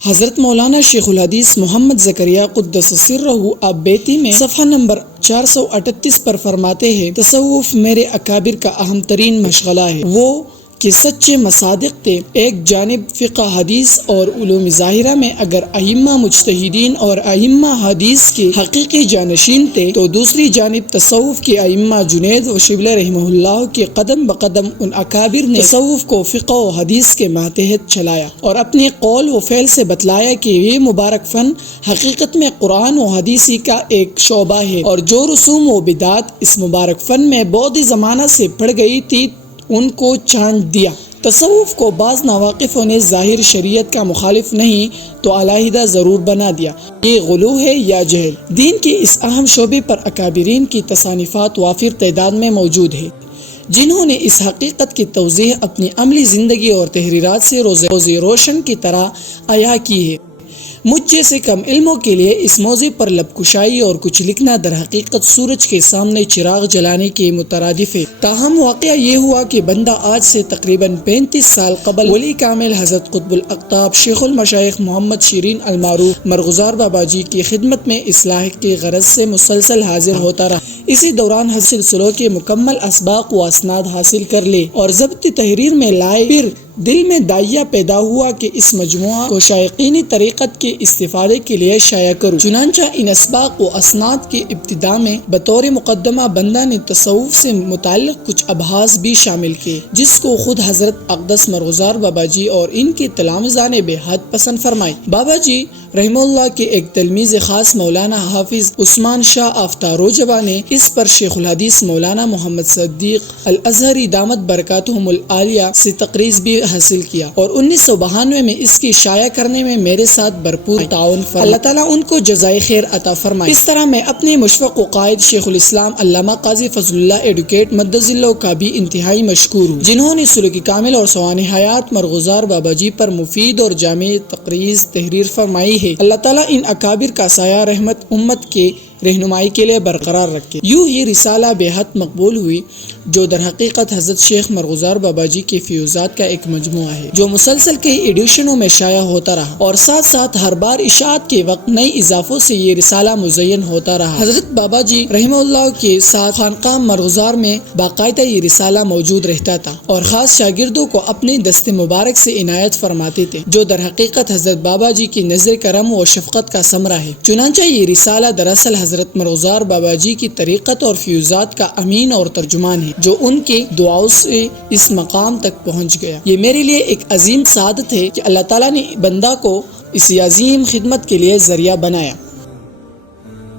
حضرت مولانا شیخ الحدیث محمد زکریا قدس سرہ اب بیتی میں صفحہ نمبر 438 پر فرماتے ہیں، تصوف میرے اکابر کا اہم ترین مشغلہ ہے، وہ کہ سچے مصادق تھے۔ ایک جانب فقہ حدیث اور علوم ظاہرہ میں اگر ائمہ مجتہدین اور ائمہ حدیث کے حقیقی جانشین تھے، تو دوسری جانب تصوف کے ائمہ جنید و شبلی رحمہ اللہ کے قدم بقدم ان اکابر نے تصوف کو فقہ و حدیث کے ماتحت چلایا اور اپنے قول و فعل سے بتلایا کہ یہ مبارک فن حقیقت میں قرآن و حدیثی کا ایک شعبہ ہے، اور جو رسوم و بدعات اس مبارک فن میں بعد زمانہ سے پڑ گئی تھی ان کو چاند دیا۔ تصوف کو بعض ناواقفوں نے ظاہر شریعت کا مخالف نہیں تو علیحدہ ضرور بنا دیا۔ یہ غلو ہے یا جہل؟ دین کے اس اہم شعبے پر اکابرین کی تصانیفات وافر تعداد میں موجود ہے، جنہوں نے اس حقیقت کی توضیح اپنی عملی زندگی اور تحریرات سے روز روشن کی طرح عیاں کی ہے۔ مجھ جیسے کم علموں کے لیے اس موضوع پر لب کشائی اور کچھ لکھنا در حقیقت سورج کے سامنے چراغ جلانے کے مترادف ہے۔ تاہم واقعہ یہ ہوا کہ بندہ آج سے تقریباً 35 سال قبل ولی کامل حضرت قطب الاقطاب شیخ المشائخ محمد شیرین المعروف مرغزار بابا جی کی خدمت میں اصلاح کی غرض سے مسلسل حاضر ہوتا رہا۔ اسی دوران ہر سلسلوں کے مکمل اسباق و اسناد حاصل کر لے اور ضبط تحریر میں لائے، پھر دل میں داعیہ پیدا ہوا کہ اس مجموعہ کو شائقین طریقت کے استفادے کے لیے شائع کروں۔ چنانچہ ان اسباق و اسناد کے ابتدا میں بطور مقدمہ بندہ نے تصوف سے متعلق کچھ ابحاث بھی شامل کیے، جس کو خود حضرت اقدس مرغزار بابا جی اور ان کے تلامذہ نے بے حد پسند فرمائی۔ بابا جی رحمہ اللہ کے ایک تلمیذ خاص مولانا حافظ عثمان شاہ آفتاروجبہ نے اس پر شیخ الحدیث مولانا محمد صدیق الازہری دامت برکاتہم العالیہ سے تقریض بھی حاصل کیا اور 1992 میں اس کی شائع کرنے میں میرے ساتھ بھرپور تعاون فرمایا۔ اللہ تعالیٰ ان کو جزائے خیر عطا فرمائے۔ اس طرح میں اپنے مشفق و قائد شیخ الاسلام علامہ قاضی فضل اللہ ایڈوکیٹ مدظ اللہ کا بھی انتہائی مشکور ہوں، جنہوں نے سلوک کامل اور سوانح حیات مرغزار بابا جی پر مفید اور جامع تقریض تحریر فرمائی ہے۔ اللہ تعالیٰ ان اکابر کا سایہ رحمت امت کے رہنمائی کے لیے برقرار رکھے۔ یوں ہی رسالہ بے حد مقبول ہوئی، جو در حقیقت حضرت شیخ مرغزار بابا جی کے فیوزات کا ایک مجموعہ ہے، جو مسلسل کئی ایڈیشنوں میں شائع ہوتا رہا اور ساتھ ساتھ ہر بار اشاعت کے وقت نئی اضافوں سے یہ رسالہ مزین ہوتا رہا۔ حضرت بابا جی رحمہ اللہ کے ساتھ خانقاہ مرغزار میں باقاعدہ یہ رسالہ موجود رہتا تھا اور خاص شاگردوں کو اپنے دست مبارک سے عنایت فرماتے تھے، جو در حقیقت حضرت بابا جی کی نظر کرم و شفقت کا ثمرہ ہے۔ چنانچہ یہ رسالہ دراصل حضرت مرغزار بابا جی کی طریقت اور فیوزات کا امین اور ترجمان ہے، جو ان کے دعاؤں سے اس مقام تک پہنچ گیا۔ یہ میرے لیے ایک عظیم سعادت ہے کہ اللہ تعالیٰ نے بندہ کو اس عظیم خدمت کے لیے ذریعہ بنایا۔